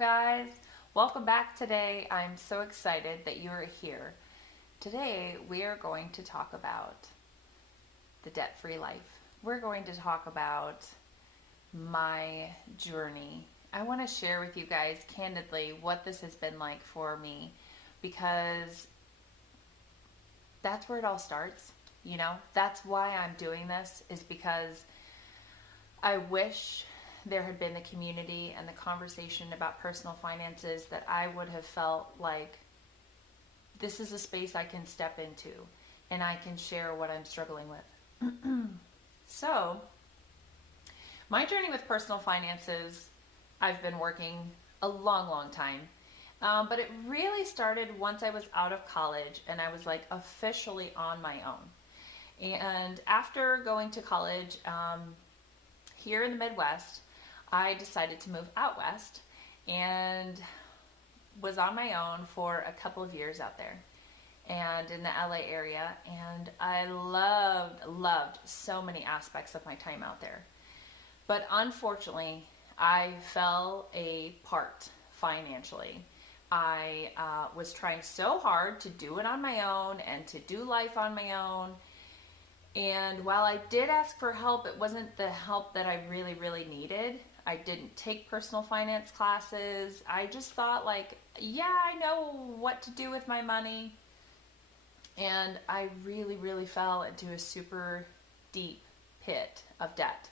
guys. Welcome back today. I'm so excited that you are here. Today, we are going to talk about the debt-free life. We're going to talk about my journey. I want to share with you guys candidly what this has been like for me because that's where it all starts. That's why I'm doing this, is because I wish there had been the community and the conversation about personal finances that I would have felt like this is a space I can step into and I can share what I'm struggling with. So, my journey with personal finances, I've been working a long time. But it really started once I was out of college and I was like officially on my own. And after going to college here in the Midwest, I decided to move out west and was on my own for a couple of years out there and in the LA area. And I loved so many aspects of my time out there. But unfortunately, I fell apart financially. I was trying so hard to do it on my own and to do life on my own. And while I did ask for help, it wasn't the help that I really needed. I didn't take personal finance classes. I just thought I know what to do with my money. And I really fell into a super deep pit of debt.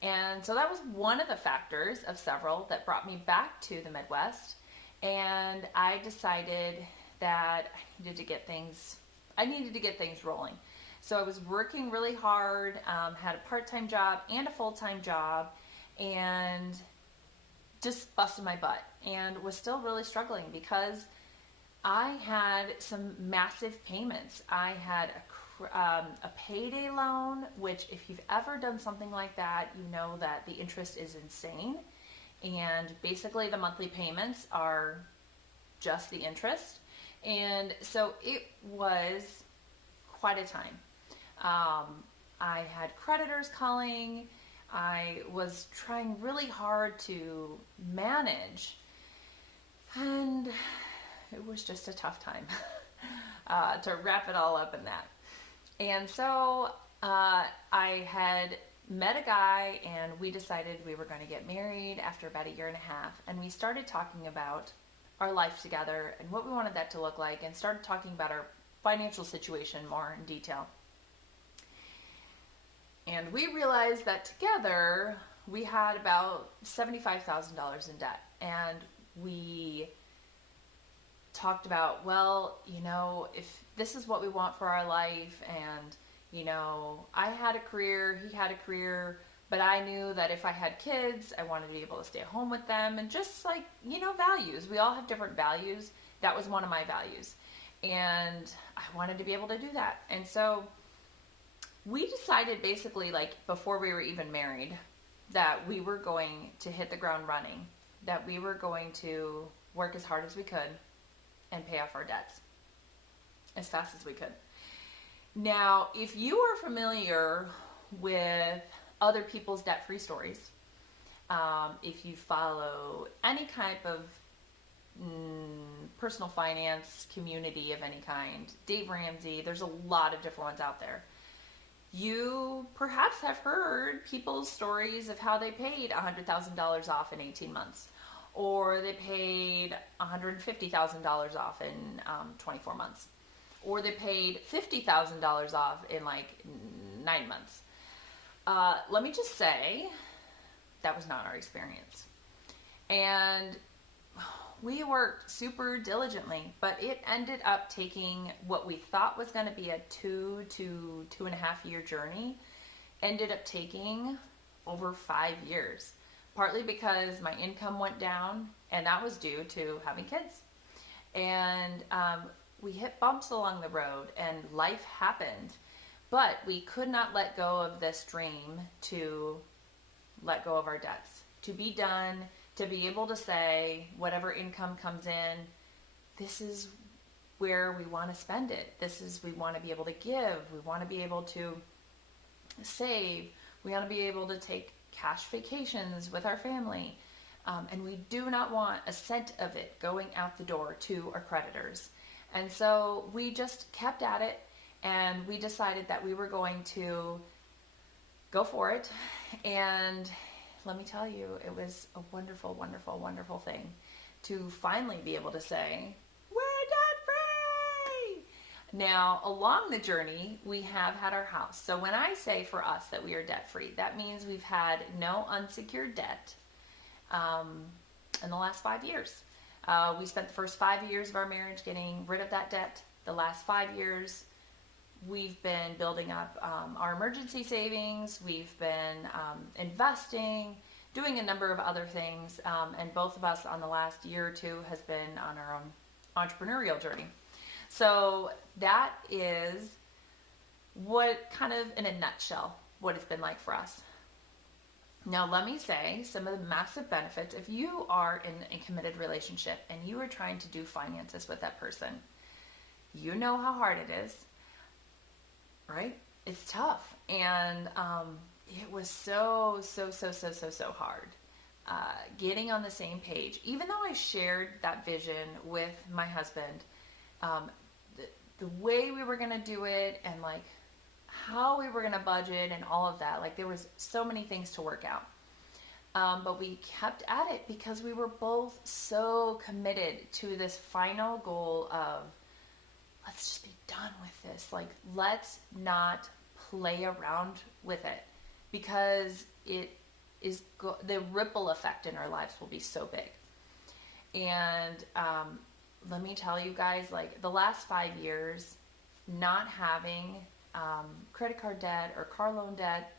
And so that was one of the factors of several that brought me back to the Midwest. And I decided that I needed to get things rolling. So I was working really hard, had a part-time job and a full-time job, and just busted my butt and was still really struggling because I had some massive payments. I had a payday loan, which if you've ever done something like that, you know that the interest is insane. And basically the monthly payments are just the interest. And so it was quite a time. I had creditors calling. I was trying really hard to manage, and it was just a tough time to wrap it all up in that. And so I had met a guy, and we decided we were going to get married after about a year and a half, and we started talking about our life together and what we wanted that to look like, and started talking about our financial situation more in detail. And we realized that together we had about $75,000 in debt. And we talked about, if this is what we want for our life, and, I had a career, he had a career, but I knew that if I had kids, I wanted to be able to stay at home with them, and just values. We all have different values. That was one of my values. And I wanted to be able to do that. And so we decided basically before we were even married that we were going to hit the ground running, that we were going to work as hard as we could and pay off our debts as fast as we could. Now, if you are familiar with other people's debt-free stories, if you follow any type of personal finance community of any kind, Dave Ramsey, there's a lot of different ones out there. You perhaps have heard people's stories of how they paid $100,000 off in 18 months, or they paid $150,000 off in 24 months, or they paid $50,000 off in 9 months. Let me just say, that was not our experience. And we worked super diligently, but it ended up taking what we thought was going to be a 2 to 2.5 year journey, ended up taking over 5 years, partly because my income went down, and that was due to having kids. And we hit bumps along the road, and life happened, but we could not let go of this dream to let go of our debts, to be done, to be able to say whatever income comes in, this is where we want to spend it. We want to be able to give. We want to be able to save. We want to be able to take cash vacations with our family. And we do not want a cent of it going out the door to our creditors. And so we just kept at it, and we decided that we were going to go for it. And let me tell you, it was a wonderful, wonderful, wonderful thing to finally be able to say, we're debt free. Now, along the journey, we have had our house. So when I say for us that we are debt free, that means we've had no unsecured debt in the last 5 years. We spent the first 5 years of our marriage getting rid of that debt. The last 5 years, we've been building up our emergency savings. We've been investing, doing a number of other things. And both of us on the last year or two has been on our own entrepreneurial journey. So that is what kind of in a nutshell, what it's been like for us. Now, let me say some of the massive benefits. If you are in a committed relationship and you are trying to do finances with that person, you know how hard it is, right? It's tough. And it was so hard getting on the same page. Even though I shared that vision with my husband, the way we were going to do it and like how we were going to budget and all of that, like there was so many things to work out. But we kept at it because we were both so committed to this final goal of let's just be done with this. Like, let's not play around with it because it is the ripple effect in our lives will be so big. And let me tell you guys, like the last 5 years, not having credit card debt or car loan debt,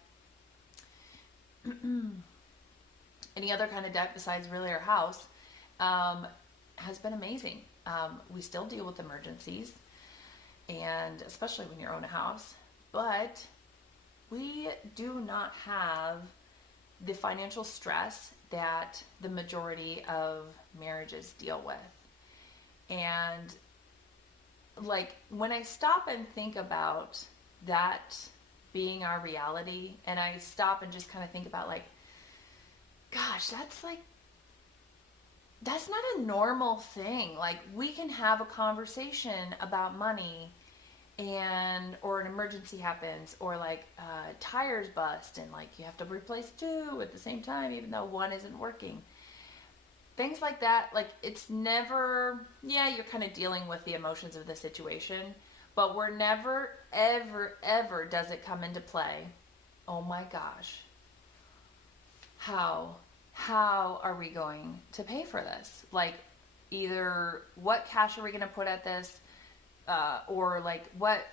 any other kind of debt besides really our house, has been amazing. We still deal with emergencies, and especially when you own a house, but we do not have the financial stress that the majority of marriages deal with. And like when I stop and think about that being our reality, and I stop and just kind of think about like, gosh, that's not a normal thing. Like we can have a conversation about money or an emergency happens, or like tires bust and like you have to replace 2 at the same time even though 1 isn't working. Things like that, like it's never, you're kind of dealing with the emotions of the situation, but we're never, ever does it come into play, oh my gosh, how are we going to pay for this? Like either what cash are we going to put at this, or like what,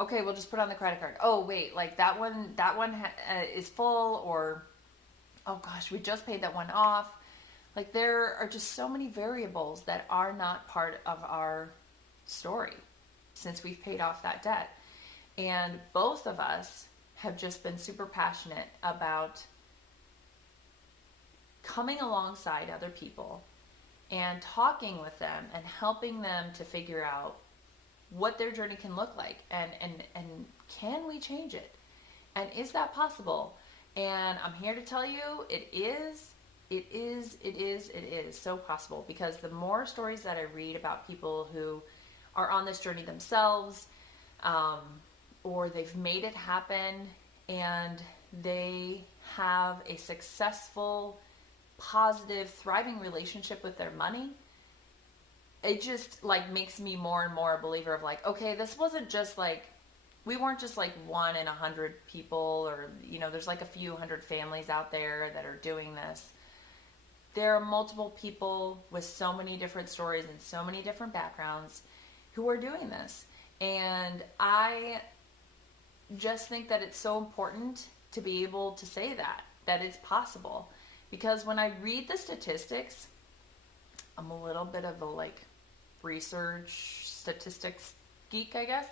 okay, we'll just put on the credit card. Oh wait, like that one is full, or oh gosh, we just paid that one off. Like there are just so many variables that are not part of our story since we've paid off that debt. And both of us have just been super passionate about coming alongside other people and talking with them and helping them to figure out what their journey can look like, and can we change it? And is that possible? And I'm here to tell you it is so possible, because the more stories that I read about people who are on this journey themselves, or they've made it happen and they have a successful, positive, thriving relationship with their money, it just like makes me more and more a believer of like, okay, this wasn't just like, we weren't just like 1 in 100 people, or there's like a few hundred families out there that are doing this. There are multiple people with so many different stories and so many different backgrounds who are doing this. And I just think that it's so important to be able to say that it's possible. Because when I read the statistics, I'm a little bit of a like research statistics geek, I guess.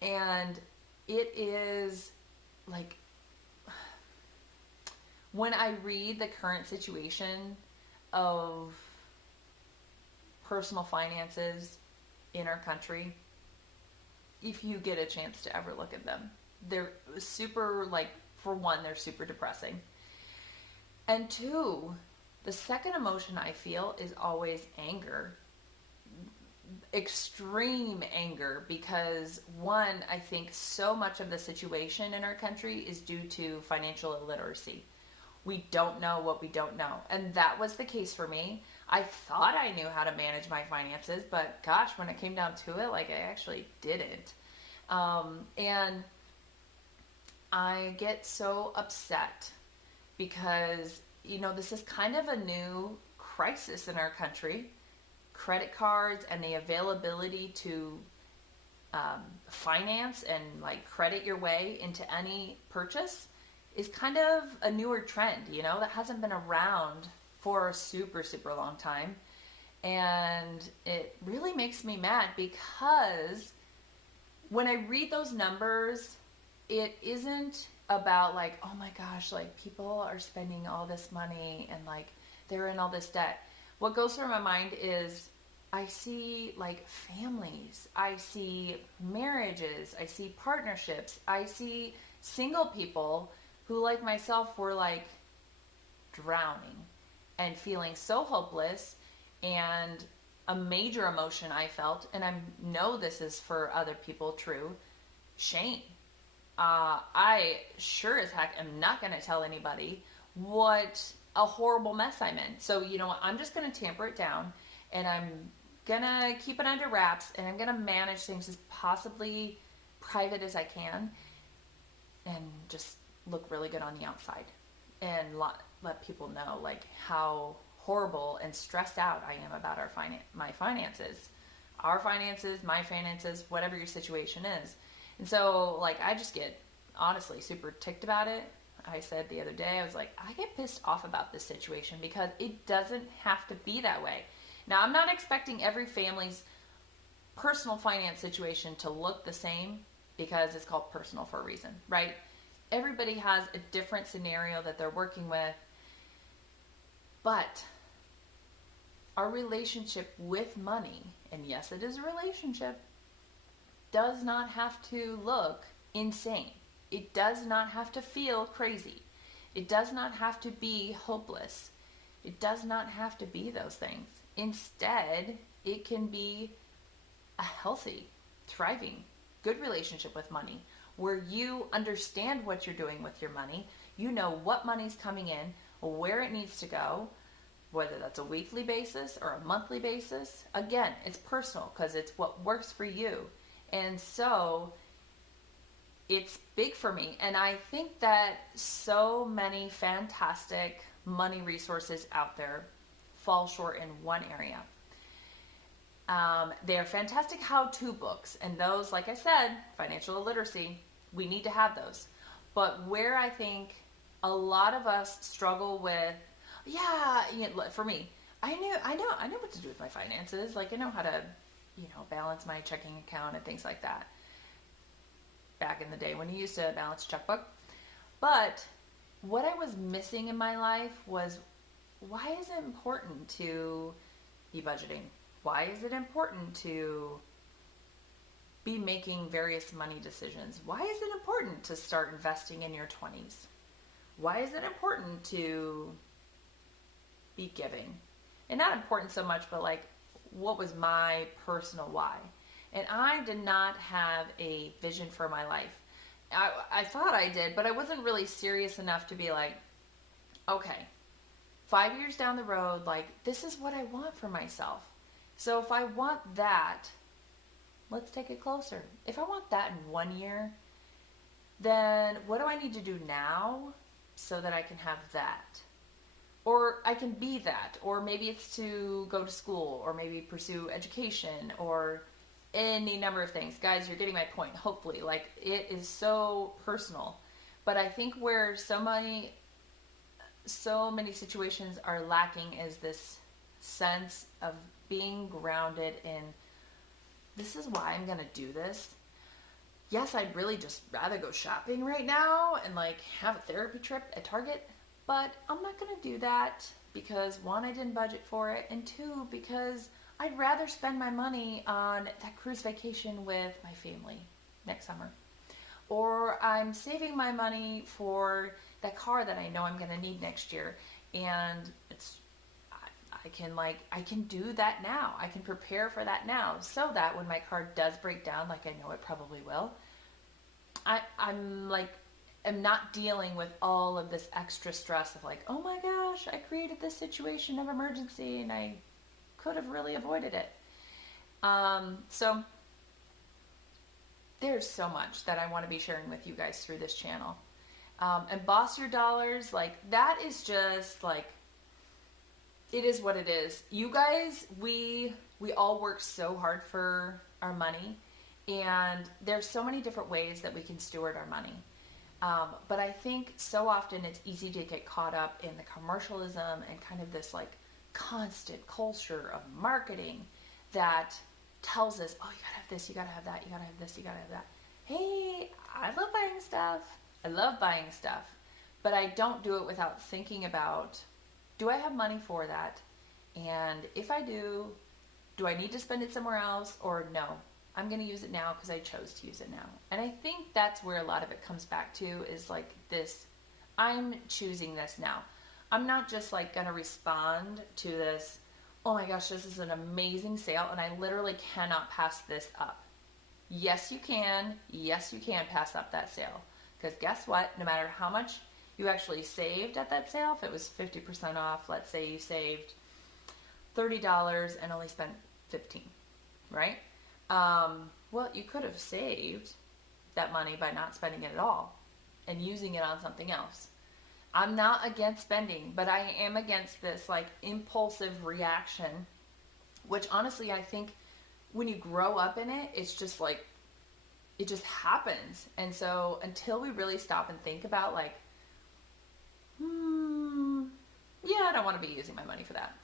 And it is like, when I read the current situation of personal finances in our country, if you get a chance to ever look at them, they're super, like, for one, they're super depressing. And two, the second emotion I feel is always anger, extreme anger, because one, I think so much of the situation in our country is due to financial illiteracy. We don't know what we don't know. And that was the case for me. I thought I knew how to manage my finances, but gosh, when it came down to it, like I actually didn't. And I get so upset because, this is kind of a new crisis in our country. Credit cards and the availability to finance and like credit your way into any purchase is kind of a newer trend, that hasn't been around for a super, super long time. And it really makes me mad because when I read those numbers, it isn't about like, oh my gosh, like people are spending all this money and like they're in all this debt. What goes through my mind is I see like families, I see marriages, I see partnerships, I see single people who, like myself, were like drowning and feeling so hopeless. And a major emotion I felt, and I know this is for other people true, shame. I sure as heck am not going to tell anybody what a horrible mess I'm in. So, you know what? I'm just going to tamper it down and I'm going to keep it under wraps and I'm going to manage things as possibly private as I can and just look really good on the outside and let people know like how horrible and stressed out I am about my finances, my finances, whatever your situation is. And so, like, I just get, honestly, super ticked about it. I said the other day, I was like, I get pissed off about this situation because it doesn't have to be that way. Now, I'm not expecting every family's personal finance situation to look the same because it's called personal for a reason, right? Everybody has a different scenario that they're working with. But our relationship with money, and yes, it is a relationship, does not have to look insane. It does not have to feel crazy. It does not have to be hopeless. It does not have to be those things. Instead, it can be a healthy, thriving, good relationship with money where you understand what you're doing with your money. You know what money's coming in, where it needs to go, whether that's a weekly basis or a monthly basis. Again, it's personal because it's what works for you. And so it's big for me. And I think that so many fantastic money resources out there fall short in one area. They're fantastic how-to books. And those, like I said, financial literacy, we need to have those. But where I think a lot of us struggle with, for me, I know what to do with my finances. Like I know how to, balance my checking account and things like that. Back in the day when you used to balance a checkbook. But what I was missing in my life was, why is it important to be budgeting? Why is it important to be making various money decisions? Why is it important to start investing in your 20s? Why is it important to be giving? And not important so much, but like, what was my personal why? And I did not have a vision for my life. I thought I did, but I wasn't really serious enough to be like, okay, 5 years down the road, like, this is what I want for myself. So if I want that, let's take it closer. If I want that in 1 year, then what do I need to do now so that I can have that? Or I can be that. Or maybe it's to go to school, or maybe pursue education, or any number of things. Guys, you're getting my point, hopefully. Like, it is so personal. But I think where so many situations are lacking is this sense of being grounded in, this is why I'm going to do this. Yes, I'd really just rather go shopping right now and like have a therapy trip at Target, but I'm not going to do that because one, I didn't budget for it, and two, because I'd rather spend my money on that cruise vacation with my family next summer. Or I'm saving my money for that car that I know I'm going to need next year. And I can do that now. I can prepare for that now, so that when my card does break down, like I know it probably will, I'm not dealing with all of this extra stress of like, oh my gosh, I created this situation of emergency and I could have really avoided it. So there's so much that I want to be sharing with you guys through this channel. And Boss Your Dollars, like that is just like, it is what it is. You guys, we all work so hard for our money, and there's so many different ways that we can steward our money. But I think so often it's easy to get caught up in the commercialism and kind of this like constant culture of marketing that tells us, oh, you gotta have this, you gotta have that, you gotta have this, you gotta have that. Hey, I love buying stuff. I love buying stuff, but I don't do it without thinking about, do I have money for that? And if I do I need to spend it somewhere else, or no, I'm going to use it now because I chose to use it now. And I think that's where a lot of it comes back to, is like this, I'm choosing this now. I'm not just like going to respond to this, oh my gosh, this is an amazing sale and I literally cannot pass this up. Yes, you can. Yes, you can pass up that sale. Because guess what? No matter how much you actually saved at that sale, if it was 50% off, let's say you saved $30 and only spent $15, right? Well, you could have saved that money by not spending it at all and using it on something else. I'm not against spending, but I am against this like impulsive reaction, which honestly I think when you grow up in it, it's just like, it just happens. And so until we really stop and think about like, yeah, I don't want to be using my money for that.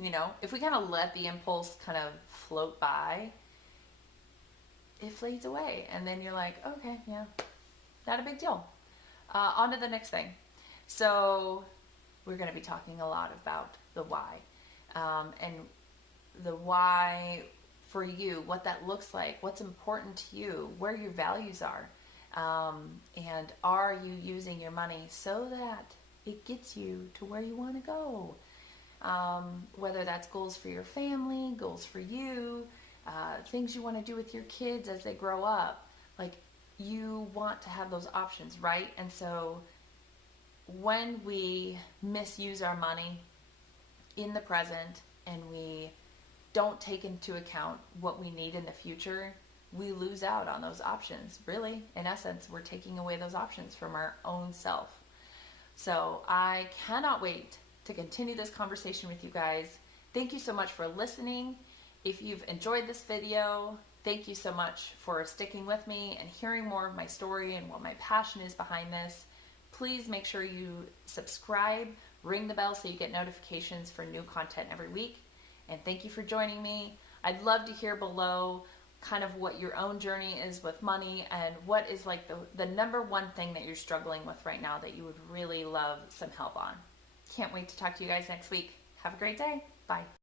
You know, if we kind of let the impulse kind of float by, it fades away. And then you're like, okay, yeah, not a big deal. On to the next thing. So we're going to be talking a lot about the why. And the why for you, what that looks like, what's important to you, where your values are. And are you using your money so that it gets you to where you want to go? Whether that's goals for your family, goals for you, things you want to do with your kids as they grow up. Like, you want to have those options, right? And so when we misuse our money in the present and we don't take into account what we need in the future, we lose out on those options. Really, in essence, we're taking away those options from our own self. So I cannot wait to continue this conversation with you guys. Thank you so much for listening. If you've enjoyed this video, thank you so much for sticking with me and hearing more of my story and what my passion is behind this. Please make sure you subscribe, ring the bell so you get notifications for new content every week. And thank you for joining me. I'd love to hear below kind of what your own journey is with money and what is like the number one thing that you're struggling with right now that you would really love some help on. Can't wait to talk to you guys next week. Have a great day. Bye.